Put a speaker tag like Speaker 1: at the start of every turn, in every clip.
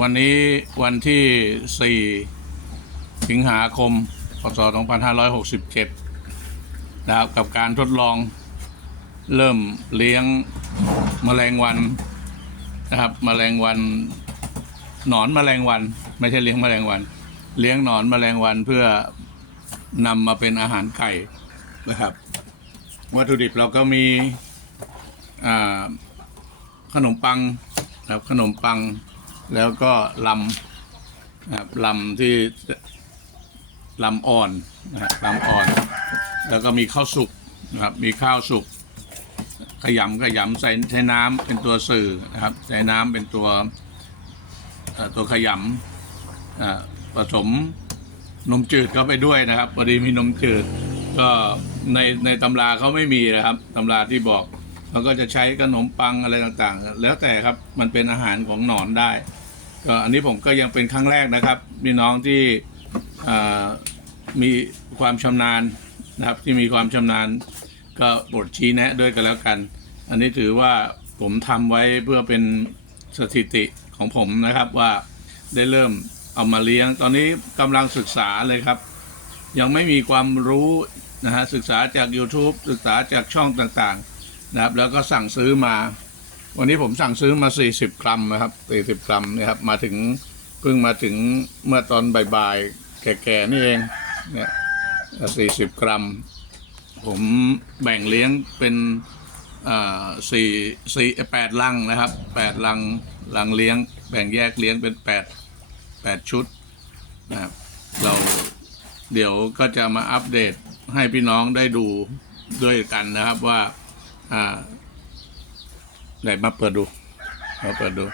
Speaker 1: วันนี้วันที่ 4 สิงหาคม พศ 2567 นะครับ กับการทดลองเริ่มเลี้ยงแมลงวันนะครับแมลงวันหนอนแมลงวัน ไม่ใช่เลี้ยงแมลงวัน เลี้ยงหนอนแมลงวันเพื่อนำมาเป็นอาหารไก่นะครับ วัตถุดิบเราก็มีขนมปังนะครับขนมปัง แล้วก็ลำนะครับลำที่ลำอ่อนนะครับลำอ่อน แล้วก็มีข้าวสุกนะครับ มีข้าวสุกขยำขยำใส่ใช้น้ำเป็นตัวสื่อนะครับ ใช้น้ำเป็นตัวตัวขยำผสมนมจืดเข้าไปด้วยนะครับพอดีมีนมจืด ก็ในในตำราเขาไม่มีนะครับตำราที่บอกเขาก็จะใช้ขนมปังอะไรต่างๆ แล้วแต่ครับมันเป็นอาหารของหนอนได้ ก็อันนี้ผมก็ยังเป็นครั้งแรกนะครับมีน้องที่มีความชำนาญนะครับที่มีความชำนาญก็โปรดชี้แนะด้วยกันแล้วกัน อันนี้ถือว่าผมทำไว้เพื่อเป็นสถิติของผมนะครับว่าได้เริ่มเอามาเลี้ยง ตอนนี้กำลังศึกษาเลยครับ ยังไม่มีความรู้นะฮะศึกษาจาก YouTube ศึกษาจากช่องต่างๆนะครับแล้วก็สั่งซื้อมา วันนี้ผมสั่งซื้อมา 40 กรัมนะครับ40 กรัมนะครับ มาถึงเพิ่งมาถึงเมื่อตอนบ่ายๆ แก่ๆ นี่เองเนี่ย40 กรัม ผมแบ่งเลี้ยงเป็นสี่สี่แปดลังนะครับแปดลังลังเลี้ยง แบ่งแยกเลี้ยงเป็นแปดแปดชุดนะครับเราเดี๋ยวก็จะมาอัปเดตให้พี่น้องได้ดูด้วยกันนะครับว่า ไหนมาเปิดดูมาเปิดดู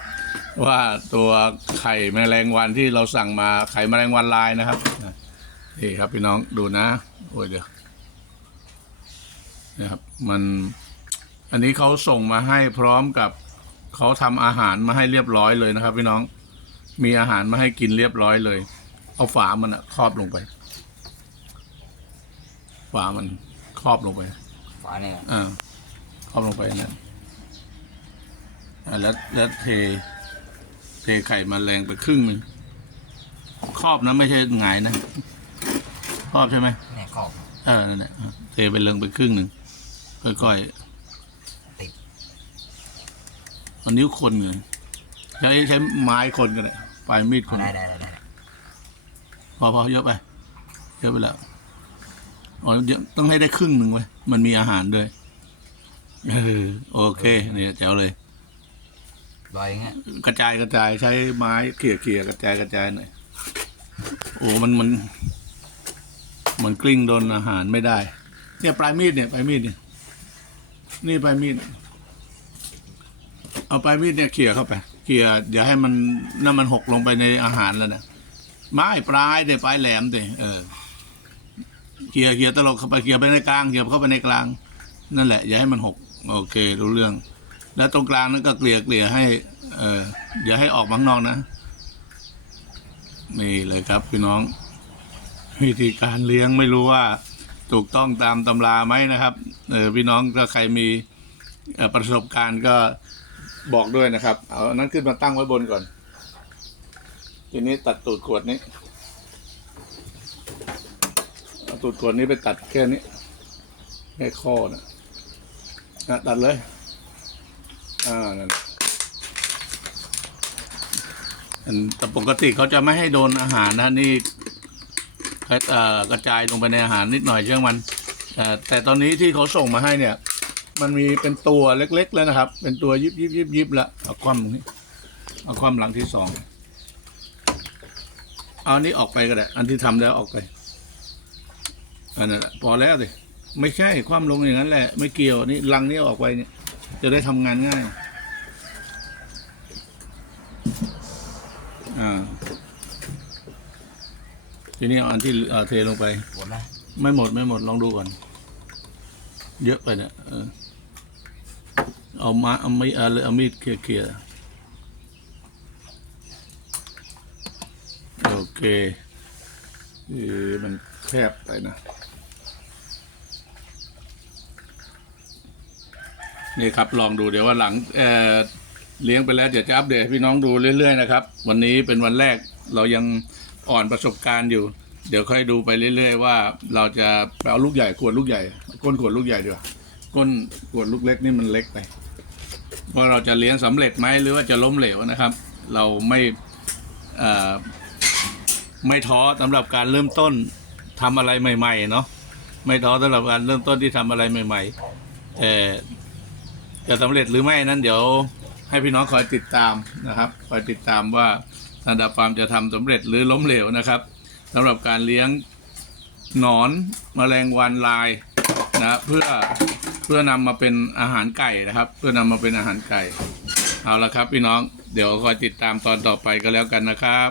Speaker 1: ว่าตัวไข่แมลงวันที่เราสั่งมาไข่แมลงวันลายนะครับนี่ครับพี่น้องดูนะโอ้ยเดี๋ยวนะครับมันอันนี้เขาส่งมาให้พร้อมกับเขาทำอาหารมาให้เรียบร้อยเลยนะครับ พี่น้องมีอาหารมาให้กินเรียบร้อยเลย เอาฝามันอะครอบลงไป ฝามันครอบลงไป
Speaker 2: ฝาเนี่ย
Speaker 1: อ่าครอบลงไปนั่นอ่า แล้วแล้วเท เทไข่มาแรงไปครึ่งหนึ่งครอบนะไม่ใช่หงายนะครอบใช่ไหม
Speaker 2: เนี่ยขอบ
Speaker 1: เออนั่นแหละเทไปเลิงไปครึ่งหนึ่งค่อย
Speaker 2: ติด
Speaker 1: ๆเอานิ้วคนเลยใช้ใช้ไม้คนกันเลยปลายมีดคน
Speaker 2: ได้ได้ได้ได้
Speaker 1: พอพอเยอะไป เยอะไปแล้วอ๋อเดี๋ยวต้องให้ได้ครึ่งหนึ่งไว้ยมันมีอาหารด้วย เออ โอเค เนี่ยแจ๋วเลย
Speaker 2: ลอยอย่างเงี้ย
Speaker 1: กระจายกระจายใช้ไม้เขี่ยเขี่ยกระจายกระจายหน่อยโอ้มันมันมันกลิ้งโดนอาหารไม่ได้ เนี่ยปลายมีดเนี่ยปลายมีดเนี่ยนี่ปลายมีด เอาปลายมีดเนี่ยเขี่ยเข้าไปเขี่ยอย่าให้มันน้ำมันหกลงไปในอาหารแล้วนะไม้ปลายเดี๋ยปลายแหลมเดี๋ยเออเขี่ยเขี่ยตลกเข้าไปเขี่ยไปในกลางเขี่ยเข้าไปในกลาง นั่นแหละ อย่าให้มันหก โอเค รู้เรื่อง แล้วตรงกลางนั้นก็เกลี่ยเกลี่ยให้ เอออย่าให้ออกมาข้างนอกนะนี่เลยครับพี่น้อง วิธีการเลี้ยงไม่รู้ว่าถูกต้องตามตำราไหมนะครับเออพี่น้องก็ใครมีประสบการณ์ก็บอกด้วยนะครับ เอาอันนั้นขึ้นมาตั้งไว้บนก่อน ทีนี้ตัดตูดขวดนี้เอาตูดขวดนี้ไปตัดแค่นี้แค่ข้อนะนะตัดเลย อ่านั่นแต่ปกติเขาจะไม่ให้โดนอาหารนะนี่กระจายลงไปในอาหารนิดหน่อยเชื่อมันแต่ตอนนี้ที่เขาส่งมาให้เนี่ย มันมีเป็นตัวเล็กๆแล้วนะครับ เป็นตัวยิบยิบยิบยิบละเอาความตรงนี้เอาความหลังที่สองเอาอันนี้ออกไปก็ได้ อันที่ทำแล้วออกไปอันนั้นพอแล้วสิไม่ใช่ความลงอย่างนั้นแหละ ไม่เกี่ยวนี่ลังนี้ออกไปเนี่ย จะได้ทำงานง่าย อ่า ทีนี้เอาอันที่เอ่อเทลงไป
Speaker 2: หมดไหม
Speaker 1: ไม่หมดไม่หมดลองดูก่อน เยอะไปเนี่ยเออเอามาเอาไม่เอาเลยเอามีดเขี่ยๆโอเคเออมันแคบไปนะ นี่ครับลองดูเดี๋ยวว่าหลังเเลี้ยงไปแล้วเดี๋ยวจะอัปเดตให้พี่น้องดูเรื่อยๆนะครับ วันนี้เป็นวันแรกเรายังอ่อนประสบการณ์อยู่ เดี๋ยวค่อยดูไปเรื่อย ๆ ว่า เราจะไปเอาลูกใหญ่ขวดลูกใหญ่ ก้นขวดลูกใหญ่ดีกว่าก้นขวดลูกเล็กนี่มันเล็กไปว่าเราจะเลี้ยงสำเร็จไหมหรือว่าจะล้มเหลวนะครับ เราไม่ไม่ท้อสำหรับการเริ่มต้นทำอะไรใหม่ ๆ เนาะไม่ท้อสำหรับการเริ่มต้นที่ทำอะไรใหม่ๆแต่ จะสำเร็จหรือไม่นั้นเดี๋ยวให้พี่น้องคอยติดตามนะครับคอยติดตามว่านันดาฟาร์มจะทำสำเร็จหรือล้มเหลวนะครับสำหรับการเลี้ยงหนอนแมลงวันลายนะเพื่อเพื่อนำมาเป็นอาหารไก่นะครับ เพื่อนำมาเป็นอาหารไก่ เอาละครับ พี่น้องเดี๋ยวคอยติดตามตอนต่อไปก็แล้วกันนะครับ